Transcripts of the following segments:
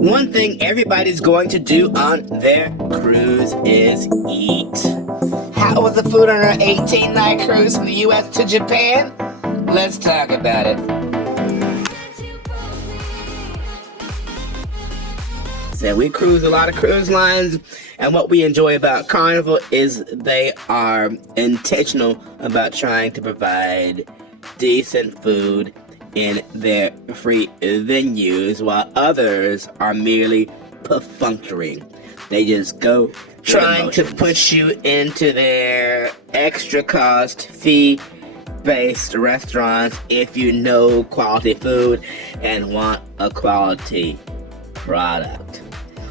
One thing everybody's going to do on their cruise is eat. How was the food on our 18-night cruise from the U.S. to Japan? Let's talk about it. So we cruise a lot of cruise lines, and what we enjoy about Carnival is they are intentional about trying to provide decent food in their free venues, while others are merely perfunctory. They just go trying to push you into their extra cost fee-based restaurants if you know quality food and want a quality product.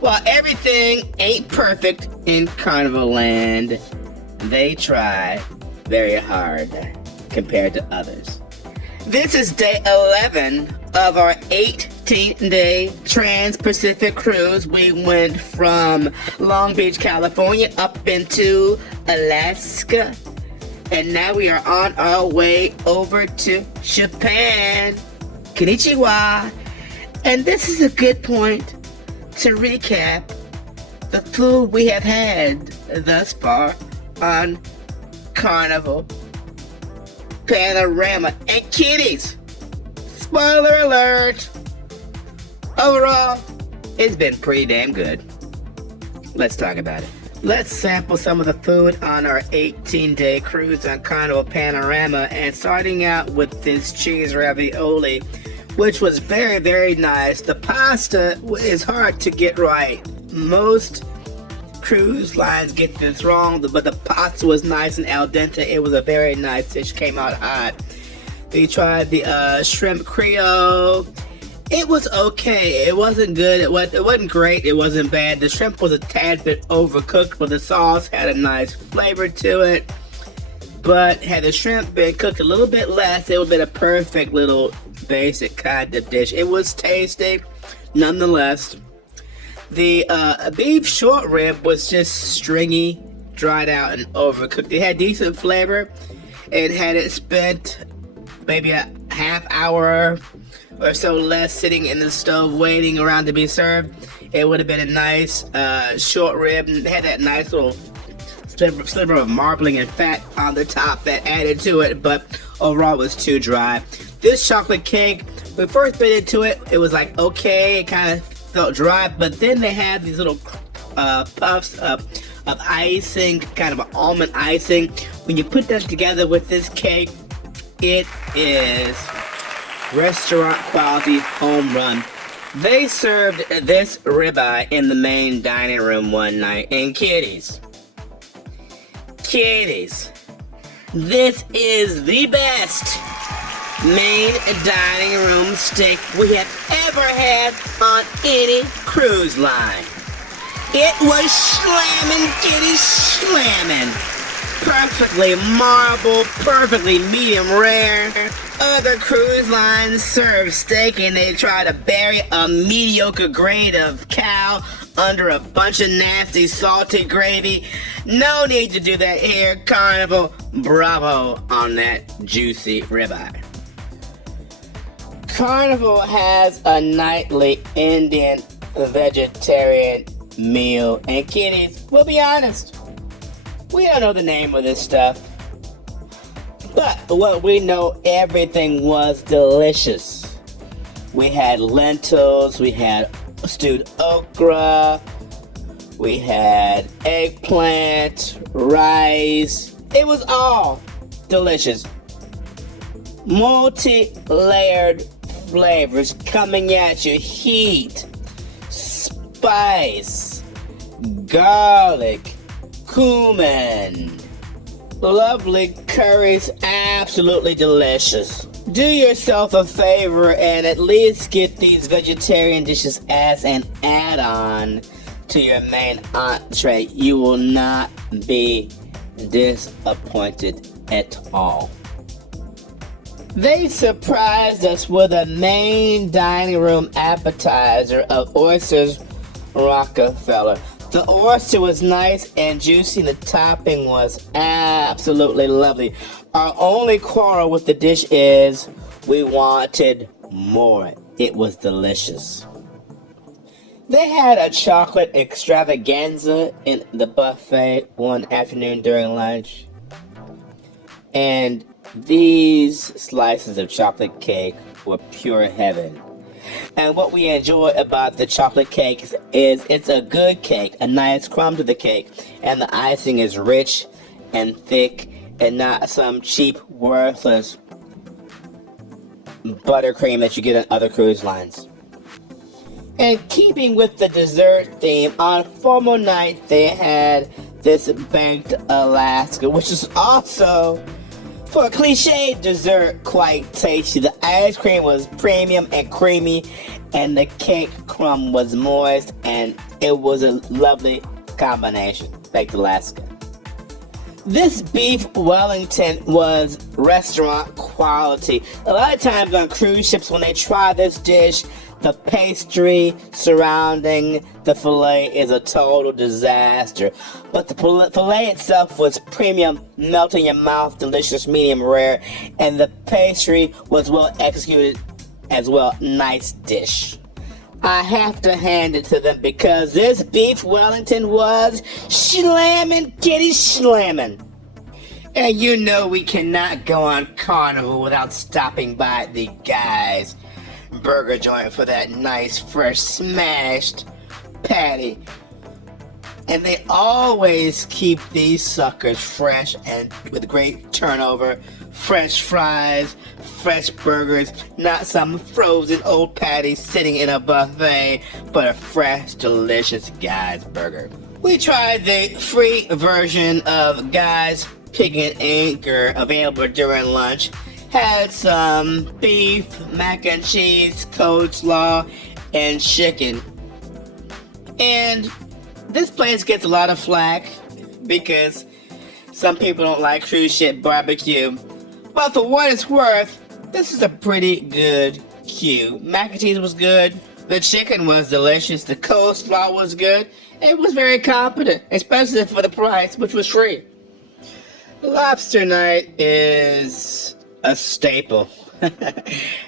While everything ain't perfect in Carnival Land, they try very hard compared to others. This is day 11 of our 18-day Trans-Pacific cruise. We went from Long Beach, California up into Alaska, and now we are on our way over to Japan. Konnichiwa. And this is a good point to recap the food we have had thus far on Carnival Panorama and Kitties. Spoiler alert! Overall, it's been pretty damn good. Let's talk about it. Let's sample some of the food on our 18-day cruise on Carnival Panorama, and starting out with this cheese ravioli, which was very, very nice. The pasta is hard to get right. Most cruise lines get this wrong, but the pasta was nice and al dente. It was a very nice dish, came out hot. We tried the shrimp creole. It was okay. It wasn't good. It wasn't great. It wasn't bad. The shrimp was a tad bit overcooked, but the sauce had a nice flavor to it. But had the shrimp been cooked a little bit less, it would have been a perfect little basic kind of dish. It was tasty, nonetheless. The beef short rib was just stringy, dried out, and overcooked. It had decent flavor, and had it spent maybe a half hour or so less sitting in the stove waiting around to be served, it would have been a nice short rib, and had that nice little sliver of marbling and fat on the top that added to it, but overall it was too dry. This chocolate cake, when we first bit into it, it was like okay, it kind of felt dry, but then they had these little puffs of icing, kind of an almond icing. When you put that together with this cake, it is restaurant quality home run. They served this ribeye in the main dining room one night, and kitties, this is the best main dining room steak we have ever had on any cruise line. It was slamming, kitty, slamming. Perfectly marbled, perfectly medium rare. Other cruise lines serve steak and they try to bury a mediocre grade of cow under a bunch of nasty salty gravy. No need to do that here, Carnival. Bravo on that juicy ribeye. Carnival has a nightly Indian vegetarian meal, and kitties, we'll be honest, we don't know the name of this stuff, but what we know, everything was delicious. We had lentils, we had stewed okra, we had eggplant, rice. It was all delicious. Multi-layered flavors coming at you. Heat, spice, garlic, cumin, lovely curries, absolutely delicious. Do yourself a favor and at least get these vegetarian dishes as an add-on to your main entree. You will not be disappointed at all. They surprised us with a main dining room appetizer of oysters Rockefeller. The oyster was nice and juicy. The topping was absolutely lovely. Our only quarrel with the dish is we wanted more. It was delicious. They had a chocolate extravaganza in the buffet one afternoon during lunch. And these slices of chocolate cake were pure heaven. And what we enjoy about the chocolate cakes is it's a good cake, a nice crumb to the cake, and the icing is rich and thick and not some cheap, worthless buttercream that you get on other cruise lines. And keeping with the dessert theme, on formal night they had this baked Alaska, which is also, for a cliche dessert, quite tasty. The ice cream was premium and creamy, and the cake crumb was moist, and it was a lovely combination. Baked Alaska. This beef Wellington was restaurant quality. A lot of times on cruise ships, when they try this dish, the pastry surrounding the filet is a total disaster. But the filet itself was premium, melt in your mouth, delicious, medium rare, and the pastry was well executed as well. Nice dish. I have to hand it to them because this beef Wellington was slamming, kitty slamming. And you know we cannot go on Carnival without stopping by the Guys burger joint for that nice, fresh, smashed patty. And they always keep these suckers fresh and with great turnover. Fresh fries, fresh burgers, not some frozen old patties sitting in a buffet, but a fresh, delicious Guys burger. We tried the free version of Guys Pig and Anchor available during lunch. Had some beef, mac and cheese, coleslaw, and chicken. And this place gets a lot of flack because some people don't like cruise ship barbecue. But for what it's worth, this is a pretty good queue. Mac and cheese was good. The chicken was delicious. The coleslaw was good. It was very competent, especially for the price, which was free. Lobster night is a staple.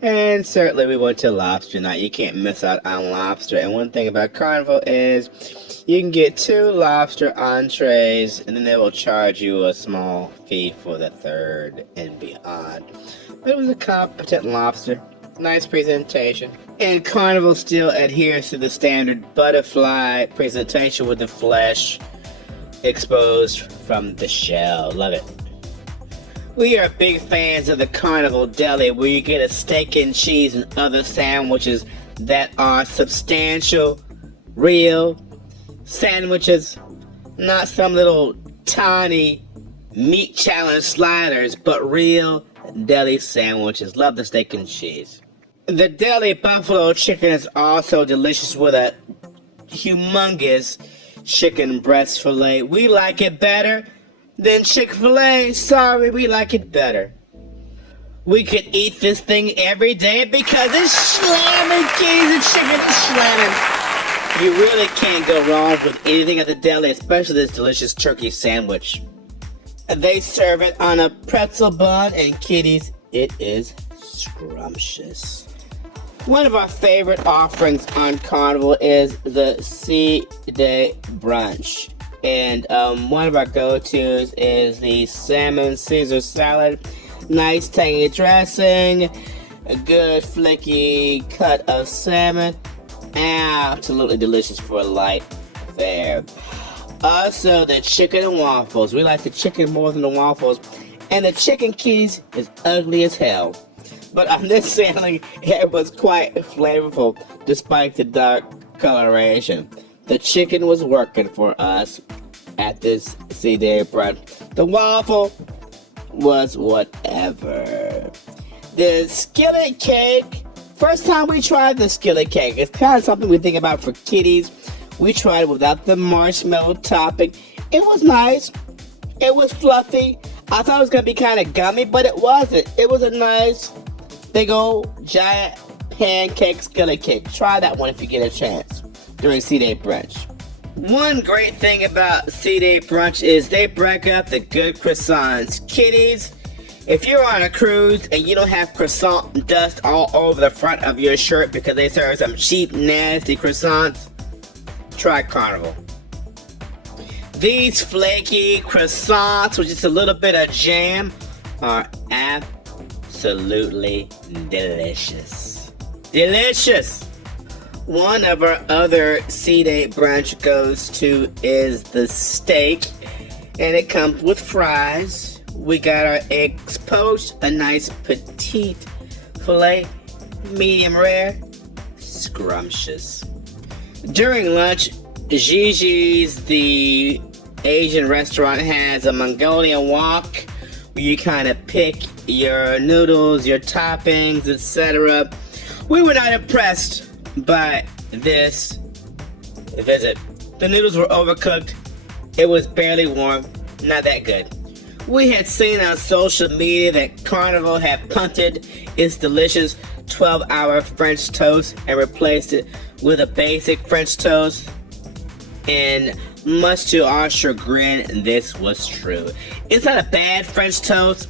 And certainly we went to lobster night. You can't miss out on lobster. And one thing about Carnival is you can get 2 lobster entrees, and then they will charge you a small fee for the third and beyond. But it was a competent lobster. Nice presentation. And Carnival still adheres to the standard butterfly presentation with the flesh exposed from the shell. Love it. We are big fans of the Carnival Deli, where you get a steak and cheese and other sandwiches that are substantial, real sandwiches, not some little tiny meat challenge sliders, but real deli sandwiches. Love the steak and cheese. The deli buffalo chicken is also delicious with a humongous chicken breast fillet. We like it better than Chick-fil-A. Sorry, we like it better. We could eat this thing every day because it's slamming, kitties, and chicken is slamming. You really can't go wrong with anything at the deli, especially this delicious turkey sandwich. They serve it on a pretzel bun, and kitties, it is scrumptious. One of our favorite offerings on Carnival is the Sea Day Brunch. And one of our go-tos is the salmon Caesar salad. Nice tangy dressing, a good flaky cut of salmon. Absolutely delicious for a light fare. Also, the chicken and waffles. We like the chicken more than the waffles. And the chicken, kitties, is ugly as hell. But on this sailing, it was quite flavorful despite the dark coloration. The chicken was working for us at this Sea Day brunch. The waffle was whatever. The skillet cake, first time we tried the skillet cake. It's kind of something we think about for kiddies. We tried it without the marshmallow topping. It was nice. It was fluffy. I thought it was going to be kind of gummy, but it wasn't. It was a nice, big old, giant pancake skillet cake. Try that one if you get a chance during Sea Day brunch. One great thing about Sea Day brunch is they break up the good croissants. Kiddies, if you're on a cruise and you don't have croissant dust all over the front of your shirt because they serve some cheap, nasty croissants, try Carnival. These flaky croissants with just a little bit of jam are absolutely delicious. Delicious! One of our other C-Day brunch goes to is the steak, and it comes with fries. We got our eggs poached, a nice petite filet, medium rare, scrumptious. During lunch, Gigi's, the Asian restaurant, has a Mongolian wok where you kind of pick your noodles, your toppings, etc. We were not impressed by this visit. The noodles were overcooked. It was barely warm. Not that good. We had seen on social media that Carnival had punted its delicious 12-hour French toast and replaced it with a basic French toast. And much to our chagrin, this was true. It's not a bad French toast.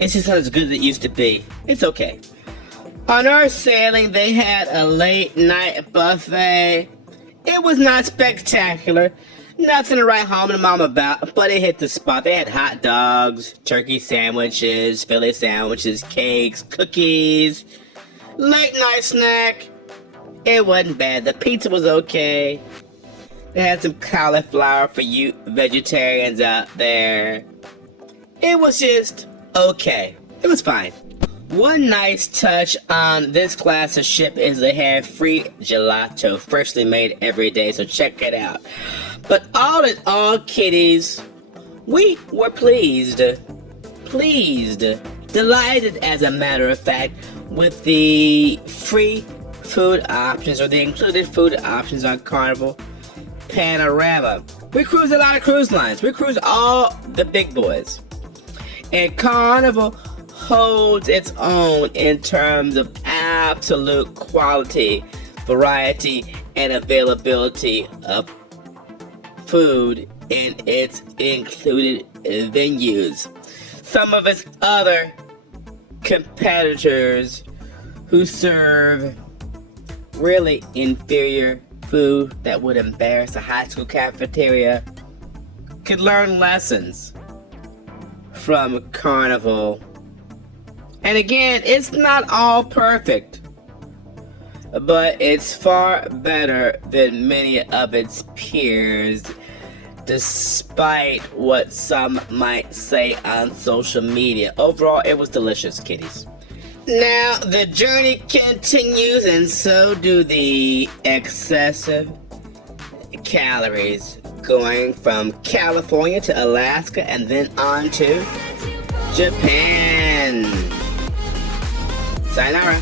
It's just not as good as it used to be. It's okay. On our sailing, they had a late night buffet. It was not spectacular. Nothing to write home to mom about, but it hit the spot. They had hot dogs, turkey sandwiches, Philly sandwiches, cakes, cookies, late night snack. It wasn't bad. The pizza was okay. They had some cauliflower for you vegetarians out there. It was just okay. It was fine. One nice touch on this class of ship is they have free gelato, freshly made every day, so check it out. But all in all, kiddies, we were pleased, delighted as a matter of fact, with the free food options, or the included food options on Carnival Panorama. We cruise a lot of cruise lines. We cruise all the big boys. And Carnival holds its own in terms of absolute quality, variety, and availability of food in its included venues. Some of its other competitors who serve really inferior food that would embarrass a high school cafeteria could learn lessons from Carnival. And again, it's not all perfect, but it's far better than many of its peers, despite what some might say on social media. Overall, it was delicious, kiddies. Now, the journey continues, and so do the excessive calories, going from California to Alaska and then on to Japan. Sayonara.